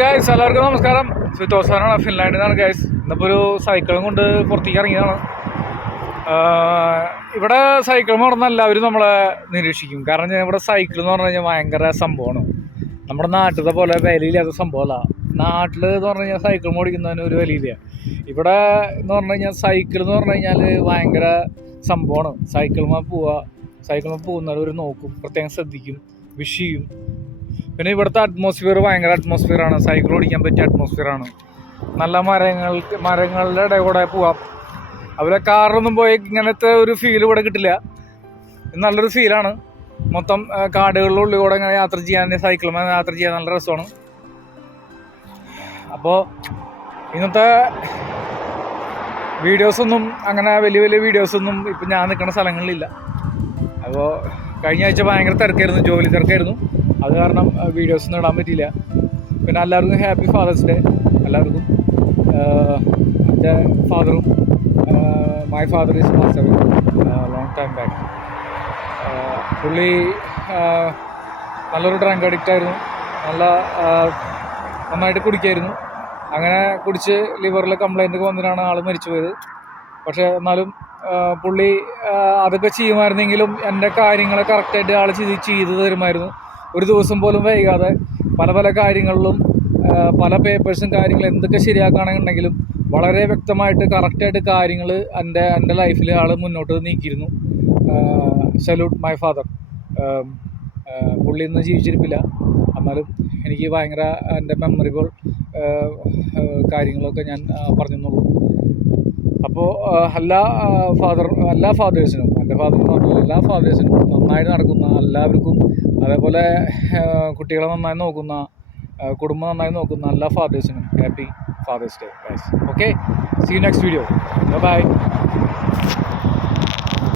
Guys, എല്ലാവർക്കും നമസ്കാരം. സുത്തോസാനാണ്, ഫിൻലാൻഡിൽ നിന്നാണ് ഗൈസ്. ഇന്നിപ്പോൾ ഒരു സൈക്കിളും കൊണ്ട് പുറത്തേക്ക് ഇറങ്ങിയതാണ്. ഇവിടെ സൈക്കിൾ നടന്ന എല്ലാവരും നമ്മളെ നിരീക്ഷിക്കും. കാരണം ഇവിടെ സൈക്കിൾ എന്ന് പറഞ്ഞു കഴിഞ്ഞാൽ ഭയങ്കര സംഭവമാണ്. നമ്മുടെ നാട്ടിലത്തെ പോലെ വിലയില്ലാത്ത സംഭവമല്ല. നാട്ടിൽ എന്ന് പറഞ്ഞു കഴിഞ്ഞാൽ സൈക്കിൾ ഓടിക്കുന്നതിന് ഒരു വിലയില്ല. ഇവിടെ എന്ന് പറഞ്ഞു കഴിഞ്ഞാൽ സൈക്കിൾ എന്ന് പറഞ്ഞു കഴിഞ്ഞാൽ ഭയങ്കര സംഭവമാണ്. സൈക്കിളുമ്പോൾ പോകുന്നവർ ഒരു നോക്കും, പ്രത്യേകം ശ്രദ്ധിക്കും, വിഷ് ചെയ്യും. പിന്നെ ഇവിടുത്തെ അറ്റ്മോസ്ഫിയർ ഭയങ്കര അറ്റ്മോസ്ഫിയറാണ്. സൈക്കിൾ ഓടിക്കാൻ പറ്റിയ അറ്റ്മോസ്ഫിയറാണ്. നല്ല മരങ്ങളുടെ ഇടയിൽ കൂടെ പോവാം. അതുപോലെ കാറിലൊന്നും പോയി ഇങ്ങനത്തെ ഒരു ഫീൽ ഇവിടെ കിട്ടില്ല. നല്ലൊരു ഫീലാണ്. മൊത്തം കാടുകളിലുള്ളിൽ കൂടെ ഇങ്ങനെ യാത്ര ചെയ്യാൻ, സൈക്കിളുമായി യാത്ര ചെയ്യാൻ നല്ല രസമാണ്. അപ്പോൾ ഇന്നത്തെ വീഡിയോസൊന്നും അങ്ങനെ വലിയ വീഡിയോസൊന്നും ഇപ്പം ഞാൻ നിൽക്കുന്ന സ്ഥലങ്ങളിലില്ല. അപ്പോൾ കഴിഞ്ഞ ആഴ്ച ഭയങ്കര തിരക്കായിരുന്നു, ജോലി തിരക്കായിരുന്നു. അത് കാരണം വീഡിയോസൊന്നും ഇടാൻ പറ്റിയില്ല. പിന്നെ എല്ലാവർക്കും ഹാപ്പി ഫാദേഴ്സ് ഡേ. എല്ലാവർക്കും എൻ്റെ ഫാദറും my father is passed long time back. പുള്ളി നല്ലൊരു ഡ്രങ്ക് അഡിക്റ്റ് ആയിരുന്നു. നന്നായിട്ട് കുടിക്കായിരുന്നു. അങ്ങനെ കുടിച്ച് ലിവറിൽ കംപ്ലൈൻ്റ് ഒക്കെ വന്നിട്ടാണ് ആൾ മരിച്ചു പോയത്. പക്ഷേ എന്നാലും പുള്ളി അതൊക്കെ ചെയ്യുമായിരുന്നെങ്കിലും എൻ്റെ കാര്യങ്ങൾ കറക്റ്റായിട്ട് ആൾ ചെയ്തു തരുമായിരുന്നു. ഒരു ദിവസം പോലും വൈകാതെ പല കാര്യങ്ങളിലും പല പേപ്പേഴ്സും കാര്യങ്ങളും എന്തൊക്കെ ശരിയാക്കുകയാണെന്നുണ്ടെങ്കിലും വളരെ വ്യക്തമായിട്ട് കറക്റ്റായിട്ട് കാര്യങ്ങൾ എൻ്റെ ലൈഫിൽ ആൾ മുന്നോട്ട് നീക്കിയിരുന്നു. Salute my father. പുള്ളി ഇന്ന് ജീവിച്ചിരിപ്പില്ല. എന്നാലും എനിക്ക് ഭയങ്കര എൻ്റെ മെമ്മറിബിൾ കാര്യങ്ങളൊക്കെ ഞാൻ പറഞ്ഞെന്നുള്ളൂ. അപ്പോൾ എല്ലാ ഫാദേഴ്സിനും, എൻ്റെ ഫാദറിന് മാത്രമല്ല എല്ലാ ഫാദേഴ്സിനും നന്നായിട്ട് നടക്കുന്ന എല്ലാവർക്കും, അതേപോലെ കുട്ടികളെ നന്നായി നോക്കുന്ന, കുടുംബം നന്നായി നോക്കുന്ന എല്ലാ ഫാദേഴ്സിനും happy Father's Day guys. Okay, see you next video. By.